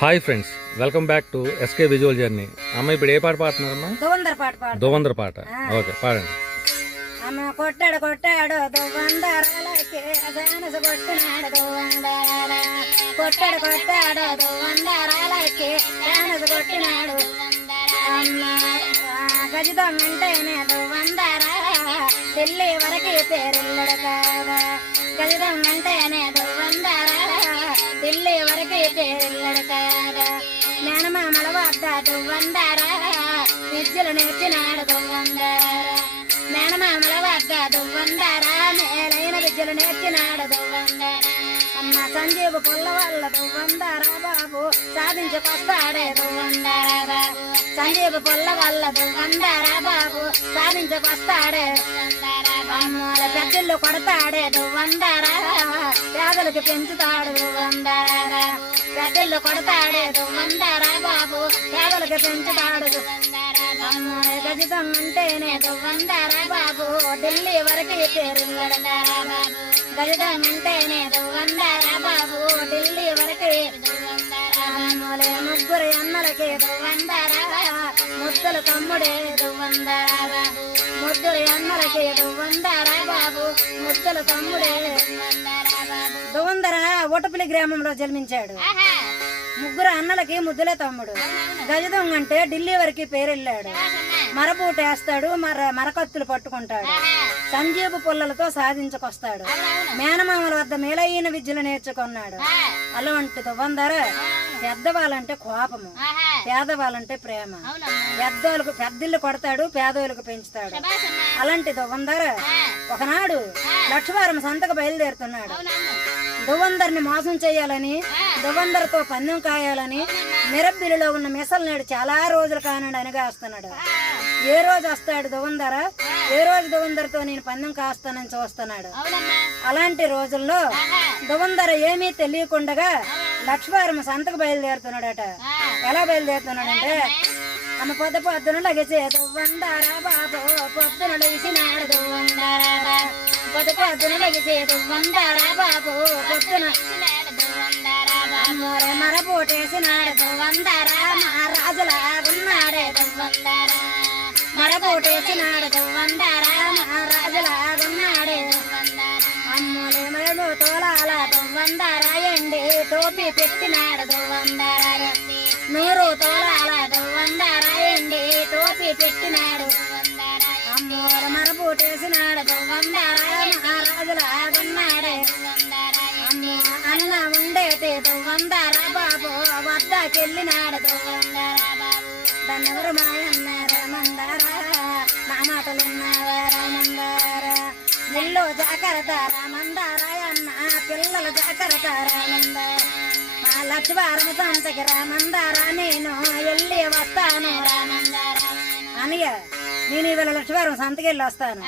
Hi friends welcome back to SK visual journey. అమ్మ ఇప్పుడు ఏ పాట పాడుతున్నారమ్మా? దువందర పాట పాడు. దువందర పాట. ఓకే పాడండి. అమ్మ కొట్టాడు కొట్టాడు దువందరాలకి కొట్టినాడు దువందరాల కొట్టాడు కొట్టాడు దువందరాలకి కొట్టినాడు. అమ్మ గజితం అంటేనే దువందరాల ఢిల్లీ వరకు పేరుల్లడు కాదా. గజితం అంటేనే దువందరాల మేనమామల వద్ద దువందరాల విద్యలు నేర్చినాడు దువందరాల మేనమామల వద్ద దువ్వందారా మేలైన విద్యలు నేర్చినాడు దువ్వందారా అమ్మ సంజీవు పుల్ల వల్ల దువ్వందారా బాబు. సాధించుకొస్తాడే దువ్వందారా బాబు. సంజీవు పుల్ల వల్ల దువ్వందారా బాబు. సాధించుకొస్తాడే అమ్మల పెద్దలు కొడతాడే దువ్వందారా పేదలకు పెంచుతాడు దువ్వందారా పెద్దలు కొడతాడే. దువ్వందారా బాబు పేదలకు పెంచుతాడు. అమ్మోరే గజితం అంటేనే దువ్వందారా బాబు. ఢిల్లీ వరకు పేరుంగడదారా బాబు. గజితం అంటేనే దువ్వందారా బాబు. ఢిల్లీ వరకు అమ్మోలే ముగ్గురు అన్నలకి దువ్వందారా ముద్దులు తమ్ముడే దువ్వందారా బాబు. ముద్దులు అన్నలకి దువ్వందారా బాబు. ముద్దులు తమ్ముడే దువ్వందారా ఓటపల్లి గ్రామంలో జన్మించాడు. ముగ్గురు అన్నలకి ముద్దులే తమ్ముడు. గజదొంగ అంటే ఢిల్లీ వరకు పేరెళ్ళాడు. మరబూట వేస్తాడు మర మరకత్తులు పట్టుకుంటాడు. సంజీపు పుల్లలతో సాధించుకొస్తాడు. మేనమామల వద్ద మేలైన విద్యలు నేర్చుకున్నాడు. అలాంటి దువ్వందర పెద్దవాళ్ళంటే కోపము. పేదవాళ్ళంటే ప్రేమ. పెద్దోళ్ళకు పెద్దిళ్ళు కొడతాడు పేదోళ్ళకు పెంచుతాడు. అలాంటి దువ్వందర ఒకనాడు లక్ష్మీవారం సంతకు బయలుదేరుతున్నాడు. దువ్వందరిని మోసం చేయాలని దువ్వందరితో పందెం కాయాలని మిరబ్బిలిలో ఉన్న మిసలు నేడు చాలా రోజులు కానండి అనగా వస్తున్నాడు ఏ రోజు వస్తాడు దువ్వందర? ఏ రోజు దువ్వందరితో నేను పందెం కాస్తానని చూస్తున్నాడు. అలాంటి రోజుల్లో దువ్వందర ఏమీ తెలియకుండగా లక్ష్మీవారం సంతకు బయలుదేరుతున్నాడట. ఎలా బయలుదేరుతున్నాడంటే ఆమె పొద్దు పొద్దున లగిసే దువ్వందరా బాబో పొద్దున లగిసినాడు దువ్వందారా. పొద్దున లగిసే దువ్వందారా బాబు పొద్దున. అమ్మోరే మరపోటేసినాడు. దువ్వందారా మహారాజులాగున్నాడే దువ్వందారా మరపోటేసినాడు. దువ్వందారా మహారాజులాగున్నాడే అమ్మోలే మరము తోలాల. దువ్వందారా ఎండి టోపీ పెట్టినాడు. దువ్వందారా నూరు తోలాల. దువ్వందారా ఎండి టోపీ పెట్టినాడు. అమ్మోర మరపూటేసినాడు. దువ్వందారా మహారాజులాగున్నాడే అమ్మో అన్న ఉండేటి దువ్వందారా బాబు వద్దకెళ్ళినాడు దువ్వందారా బాబు దాన్ని ఎవరు మాయన్నారా మందారా నా మాటలు విన్నావా రామందారా ఇల్లు జాగ్రత్త రామందారా అన్న పిల్లలు జాగ్రత్త రామందారా మా లక్ష్మీవారం సంతకి రామందారా నేను వెళ్ళి వస్తాను రామందారా అనయ్య నేను ఇవాళ లక్ష్మీవారం సంతకి వెళ్ళి వస్తాను.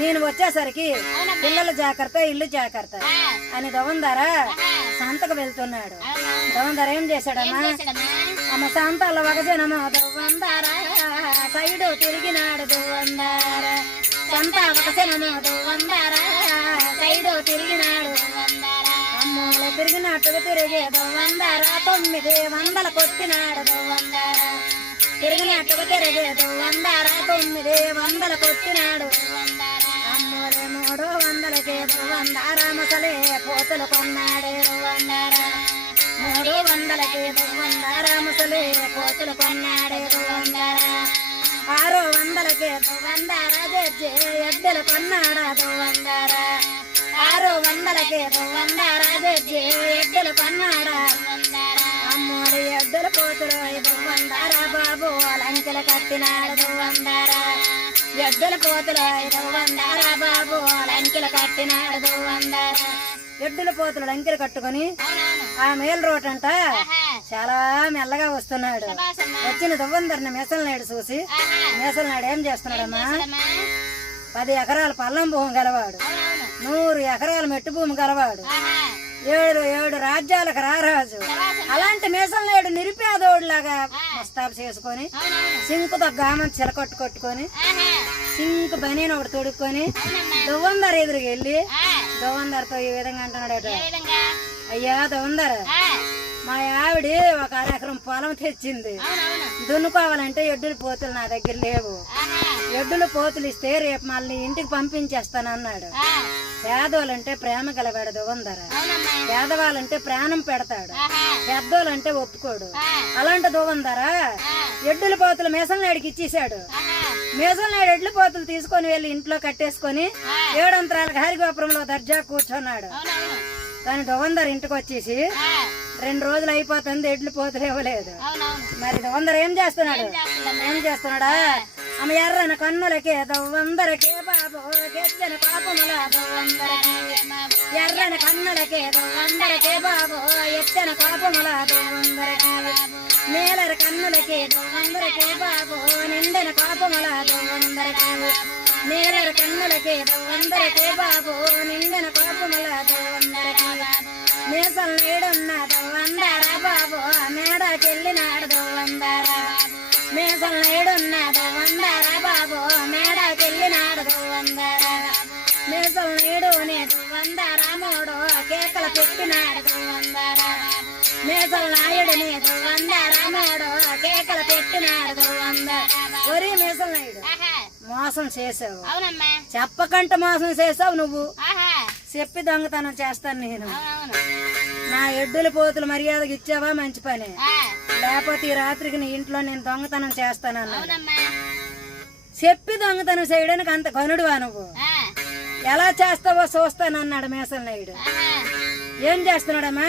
నేను వచ్చేసరికి పిల్లల జాగ్రత్త ఇల్లు జాగ్రత్త అని దొందరా సంతకు వెళ్తున్నాడు. దొందర ఏం చేశాడమ్మా? అమ్మ సంతలో ఒక జనము దొందరా సైడు తిరిగినాడు దొందర సంత ఒక జనము దొందరా సైడు తిరిగినాడు అమ్మోలు తిరిగినట్టుగా తిరిగి దొందర తొమ్మిది వందల కొట్టినాడు దొందర తిరిగినట్టుగా తిరిగి దొందర తొమ్మిది వందల కొట్టినాడు అమ్మోలే మూడు వందలకి దొందర ముసలే పోతులు కొన్నాడే దొందర మూడు వందలకి దొందర ముసలే పోతులు కొన్నాడే దొందర ఆరు వందలకి దొందర జడ్జి ఎడ్డలు కొన్నాడు దొందర ఆరు కేదు దొందర జడ్జి ఎద్దులు కొన్నాడా? అమ్మోడి ఎడ్డలు పోతులు దొందర బాబు? లంకెలు కట్టినాడు దొందర ఎడ్డల పోతుల దొందర బాబు? లంకెలు కట్టినాడు దొందర ఎడ్డుల పోతులు లంకెలు కట్టుకొని ఆ మేల్ రోడ్ అంట చాలా మెల్లగా వస్తున్నాడు. వచ్చిన దువ్వందరిని మేసలనాయుడు చూసి మేసలనాయుడు ఏం చేస్తున్నాడమ్మా? పది ఎకరాల పల్లం భూమి గలవాడు. నూరు ఎకరాల మెట్టు భూమి గలవాడు. ఏడు ఏడు రాజ్యాలకు రారాజు. అలాంటి మీసలనాయుడు నిరుపేదోడులాగా ముస్తాబు చేసుకొని సింకుతో గామం చిలకొట్టు కొట్టుకొని సింకు బనీని ఒకటి తొడుక్కొని దువ్వందర ఎదురుకి వెళ్ళి దువ్వందరతో ఈ విధంగా అంటున్నాడట. అయ్యా దువ్వందర. మా ఆవిడ ఒక అరెకరం పొలం తెచ్చింది. దున్నుకోవాలంటే ఎడ్డుల పోతులు నా దగ్గర లేవు. ఎడ్డుల పోతులు ఇస్తే రేపు మళ్ళీ ఇంటికి పంపించేస్తానన్నాడు. ఆ, పేదోళ్ళంటే ప్రేమ ఉందర? అవునమ్మా పేదవాళ్ళంటే ప్రాణం పెడతాడు. పెద్దోళ్ళంటే ఒప్పుకోడు. అలాంటి దువందరా ఎడ్డుల పోతులు మేసలనాడికి ఇచ్చేశాడు. ఆహా మేసలనాడు ఎడ్ల పోతులు తీసుకొని వెళ్ళి ఇంట్లో కట్టేసుకొని ఏడంతరాల హరిగోపురంలో దర్జా కూర్చున్నాడు. కానీ దువందర ఇంటికి వచ్చేసి రెండు రోజులు అయిపోతుంది ఎడ్లు పోతులు ఇవ్వలేదు. మరి దువందర ఏం చేస్తున్నాడు? ఏం చేస్తున్నాడా? అమ్మ ఎర్రన కన్నులకే దవ్వందరకే బాబు ఎత్తన పాపముల దవ్వందరకే ఎర్రన కన్నులకే దవ్వందరకే బాబు ఎత్తన పాపముల దవ్వందరకే నేలర కన్నులకే దవ్వందరకే బాబు నిండన పాపముల దవ్వందరకే నేలర కన్నులకే దవ్వందరకే బాబు నిండన పాపముల దవ్వందరకే మీసలు నేడున్న దవ్వందర బాబు మేడకెళ్ళినాడు దవ్వందర మీసలు నేడున్నదు కేకలు పెట్టినాడు వందర మీసలు నాయుడు నేడు వందర మూడు. కేకలు పెట్టినాడు వందర ఒరి మీసలు నాయుడు మోసం చేసావు అవునమ్మా. చెప్పకంట మోసం చేసావు నువ్వు. చెప్పి దొంగతనం చేస్తాను నేను. నా ఎడ్డుల పోతులు మర్యాదకి ఇచ్చావా మంచి పని? లేకపోతే ఈ రాత్రికి నీ ఇంట్లో నేను దొంగతనం చేస్తానన్నాడు అవునమ్మా. చెప్పి దొంగతనం చేయడానికి అంత కనుడువా నువ్వు? ఎలా చేస్తావో చూస్తానన్నాడు మేసల నాయుడు. ఆహా. ఏం చేస్తున్నాడమ్మా?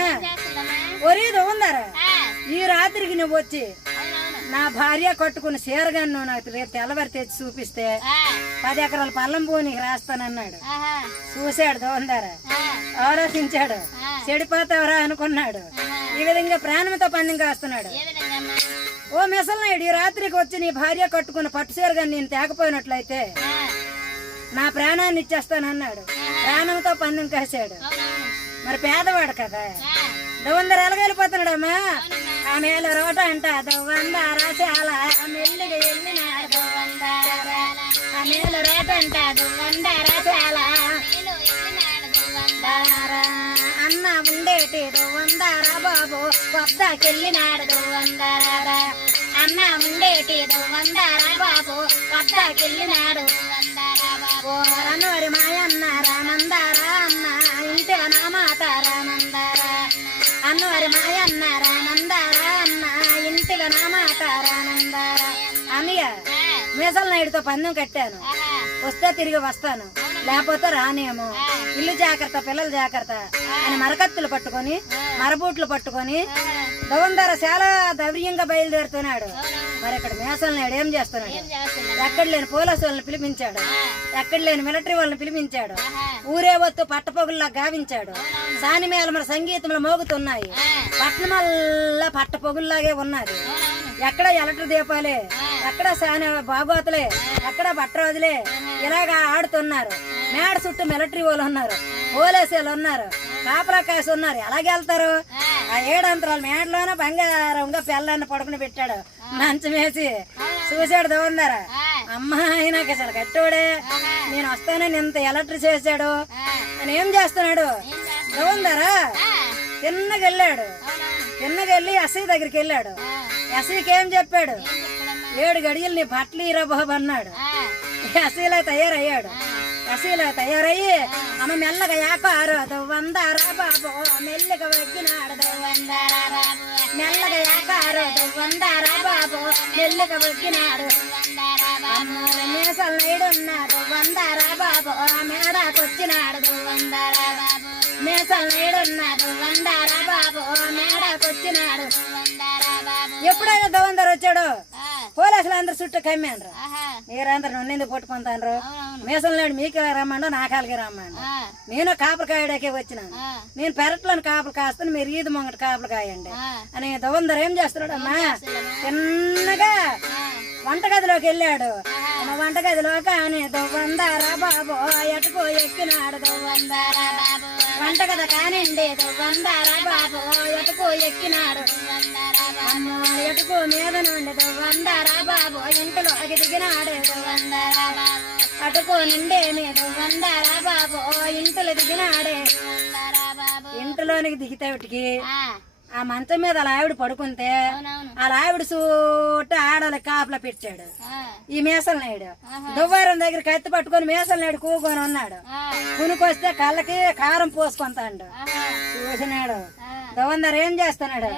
ఒరే ఆ, ఈ రాత్రికి నువ్వు వచ్చి నా భార్య కట్టుకున్న చీరగాను నాకు రేపు తెల్లవారి తెచ్చి చూపిస్తే పది ఎకరాల పల్లం భూమికి రాస్తానన్నాడు. చూశాడు దోందార ఆలోచించాడు. చెడిపోతావరా అనుకున్నాడు. ఈ విధంగా ప్రాణంతో పందెం కాస్తున్నాడు. ఓ మెసలనాయుడు ఈ రాత్రికి వచ్చి నీ భార్య కట్టుకున్న పట్టు చీరగా నేను తేకపోయినట్లయితే నా ప్రాణాన్ని ఇచ్చేస్తానన్నాడు. ప్రాణంతో పందెం కాశాడు. మరి పేదవాడు కదా. ఆ, దొందర ఎలాగెళ్ళిపోతున్నాడమ్మా అవునమ్మా ఆమె రోట అంట దొందర చాలా మెల్లిగా వెళ్ళినాడు ఆ మేలు రోట అంట దొందర చాలా అన్న ఉండేటి దొందర బాబు వద్దకెళ్ళినాడు దొందర అన్న ఉండేటి దొందర బాబు వద్దకెళ్ళినాడు దువ్వందరా బాబు. ఓ మాయన్న అన్నోరి మాయన్న రామందార అన్న ఇంటి నా మాట రామందార అన్నయ్య మీసల నాయుడుతో పందెం కట్టాను. వస్తే తిరిగి వస్తాను. లేకపోతే రానేమో. ఇల్లు జాగ్రత్త పిల్లలు జాగ్రత్త అని మరకత్తులు పట్టుకొని మరబూట్లు పట్టుకొని. దవందర చాలా ధైర్యంగా బయలుదేరుతున్నాడు. మరి ఇక్కడ మేసల నాయుడు ఏం చేస్తున్నాడు? ఎక్కడ లేని పోలీసు వాళ్ళని పిలిపించాడు. ఎక్కడ లేని మిలిటరీ వాళ్ళని పిలిపించాడు. ఊరే వత్తు పట్టపొగుల్లా గావించాడు. సాని మేళమల సంగీతంలో మోగుతున్నాయి. పట్టణమల్లా పట్టపొగుల్లాగే ఉన్నది. ఎక్కడ ఎలక్ట్రిక్ దీపాలే? ఎక్కడ సాని బాగోతులే? ఎక్కడ బట్టరోజులే ఇలాగా ఆడుతున్నారు. మేడ చుట్టూ మిలిటరీ వాళ్ళు ఉన్నారు. పోలీసులు వాళ్ళు ఉన్నారు. కాపలా కాసి ఉన్నారు. ఎలాగ వెళ్తారు? ఆ ఏడంతరాలు మేడలోనే బంగారంగా పిల్లల్ని పడుకుని పెట్టాడు. మంచం వేసి చూశాడు దోందారా ఆ, అమ్మాయి నాకు అసలు కట్టోడే నేను వస్తానని ఇంత ఎలక్ట్రిక్ చేశాడు. అని ఏం చేస్తున్నాడు? ఏం దోందారా ఆ, తిన్నగా వెళ్ళాడు. తిన్నగా వెళ్ళి ఎస్ఐ దగ్గరికి వెళ్ళాడు. ఎస్ఐకి ఏం చెప్పాడు? ఏడు గడియలు నీ బట్టలు ఇరా బాబు అన్నాడు. ఎస్ఐలా తయారయ్యాడు. ఎస్ఐలా తయారయ్యి అమ్మ మెల్లగా యాకారు వందారా బాబు మెల్లగా వగ్గినాడు వందారా మెల్లగా యాకారు వందారా బాబు మెల్లగా వగ్గినాడు. దువ్వందరా బాబు. అమ్మల నేడున్నాడు వందారా బాబు మేడాకొచ్చినాడు వందారా బాబు. మేసలు నేడున్నాడు వందారా బాబు మేడకొచ్చినాడు ఎప్పుడైనా దవందరు వచ్చాడు? పోలీసులు అందరు చుట్టూ కమ్మాను ఆహా. మీరందరు నన్ను ఎందుకు పట్టుకుంటాను అవునవును. మీసలు నాడు మీకు రమ్మండు నా కాలికి రమ్మండు నేను కాపులు కాయడాకే వచ్చినాను. నేను పెరట్లోని కాపులు కాస్తాను మీరు ఈది ముంగట కాపులు కాయండి. అని దవందరు ఏం చేస్తున్నాడు అమ్మా? చిన్నగా వంటగదిలోకి వెళ్ళాడు. వంటగదిలోకి అని దొవ్వందారా బాబు ఎటుకో ఎక్కినాడు దొవ్వందారా బాబు. వంటగది కానిండి దొవ్వందారా ఎక్కినాడు దువ్వందరా ఎటుకో మీద నుండి దొవ్వందారా బాబు ఇంటిలోకి దిగినాడు దొవ్వందారా. అటుకో నిండే మీద వందారా బాబు ఇంటిలో దిగినాడే దువ్వందరా. ఇంటిలోనికి దిగితేటికి ఆ, ఆ మంచం మీద అలా ఆవిడ పడుకుంటే అలా ఆవిడ సూట ఆడవాళ్ళకి కాపలా పెట్టాడు ఆ, ఈ మేసల నాయుడు దువ్వారం దగ్గర కత్తి పట్టుకొని మేసల నాయుడు కూకొని ఉన్నాడు. ఆ, కునుకొస్తే కళ్ళకి కారం పోసుకుంటాడు. చూసినాడు. ఆ, దువ్వందరు ఏం చేస్తున్నాడు?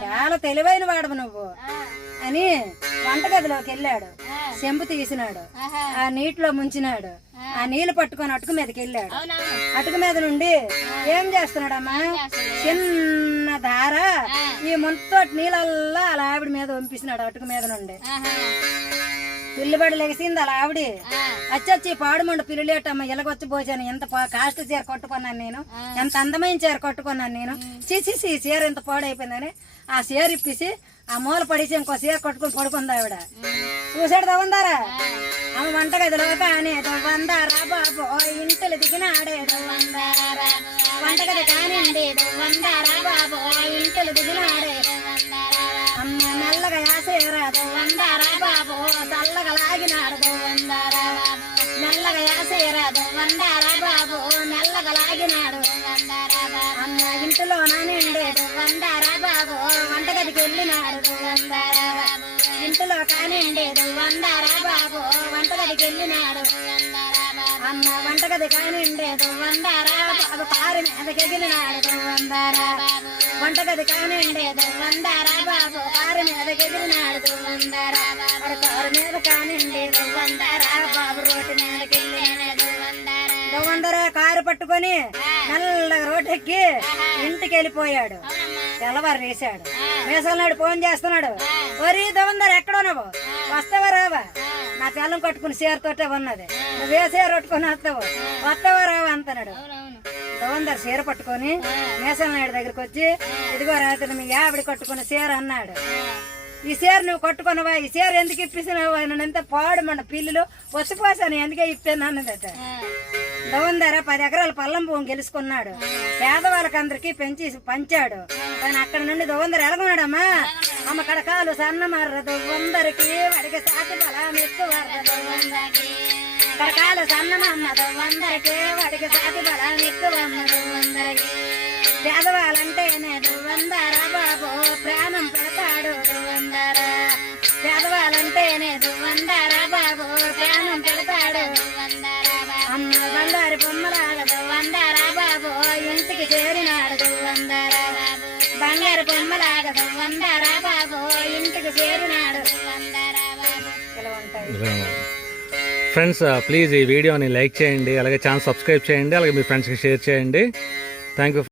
చాలా తెలివైన వాడు నువ్వు. ఆ, అని వంటగదిలోకి వెళ్ళాడు. ఆ, చెంబు తీసినాడు. ఆ నీటిలో ముంచినాడు. ఆ. నీళ్ళు పట్టుకొని అటుకు మీదకి వెళ్ళాడు. అటుకు మీద నుండి ఏం చేస్తున్నాడమ్మా? చేస్తున్నాడు? చిన్న ధార ఈ ముంతోటి నీళ్ళల్లా అలా ఆవిడ మీద వంపిస్తున్నాడు అటుకు మీద నుండి. పిల్లిబడి లెగిసింది అలా ఆవిడ. అచ్చొచ్చి పాడుమండు పిల్లులేటమ్మ ఇలాగొచ్చి పోసాను. ఎంత కాస్ట్ చీర కట్టుకున్నాను నేను. ఎంత అందమైన చీర కట్టుకున్నాను నేను. చీసి ఈ చీర ఎంత పాడైపోయిందని ఆ చీర ఇప్పిసి ఆ మూల పడేసి ఇంకో సీర కట్టుకుని పడుకుంది ఆవిడ. చూసాడు తవ్వందారా ఆమె వంటగదిలో కానీ తవ్వందారా బాబు. ఇంటిలు తవ్వందారా వంట వంటగది కానిండి తవ్వందారా బాబు. ఇంటిలు దిగినాడే. అమ్మ మెల్లగా యాసేరా తవ్వందారా బాబు. చల్లగా లాగినాడు తవ్వందారా నల్లగా యాసేరా తవ్వందారా బాబు. మెల్లగా లాగినాడు అమ్మ ఇంటిలో నానిండే తవ్వందారా బాబు వంటగదికి ఇంటిలో కానిండేదు వందారా బాబు వంటగదికి వెళ్ళినాడు అమ్మ వంటగది కానిండేదు వందారా బాబు కారు మీదకి ఎగిలినాడు దవ్వందారా వంటగది కానిండేదు వందారా బాబు కారు మీదకి ఎగిలినాడు దవ్వందారా వాడు కారు మీద కానిండేదు వందారా బాబు రోడ్డు మీదకి వెళ్ళినాడు పట్టుకొని మెల్లగా రోడ్డు ఎక్కి ఇంటికి వెళ్ళిపోయాడు తెల్లవారు వేశాడు వేసలనాడు ఫోన్ చేస్తున్నాడు. ఒరి దవందరు ఎక్కడ ఉన్నావు? వస్తావా రావా? నా పిల్లం కట్టుకుని చీరతోటే ఉన్నది. నువ్వే చీర పట్టుకొని వస్తావు? వస్తావా రావా అంటున్నాడు. దవందరు చీర పట్టుకొని మేసలనాయుడు దగ్గరికి వచ్చి ఇదిగో రాత్రి మీ ఆవిడ కట్టుకున్న చీర అన్నాడు. ఈ చీర నువ్వు కట్టుకున్నావా ఈ చీర ఎందుకు ఇప్పిస్తున్నావు? అని అంతే పాడు మన పిల్లులు వచ్చిపోసాను ఎందుకే ఇప్పాను అన్నదట. దవందర పది ఎకరాల పల్లం భూమి గెలుచుకున్నాడు. పేదవాళ్ళకందరికి పెంచి పంచాడు. కానీ అక్కడ నుండి దవందర ఎలాగున్నాడమ్మా. అమ్మ కడకాలు సన్నమర్ర దవ్వందరికి వాడికి సాటి బలం ఎక్కువ కడకాలు సన్నమమ్మ దవ్వందరికి వాడికి సాటి బలం ఎక్కువ అమ్మ దవ్వందరికి. పేదవాళ్ళంటేనే బాబు. ప్రాణం పెడతాడు దువ్వందర. పేదవాళ్ళంటేనే దువ్వందర ఫ్రెండ్స్ ప్లీజ్ uh, ఈ వీడియోని లైక్ చేయండి అలాగే ఛానల్ సబ్స్క్రైబ్ చేయండి అలాగే మీ ఫ్రెండ్స్కి షేర్ చేయండి. Thank you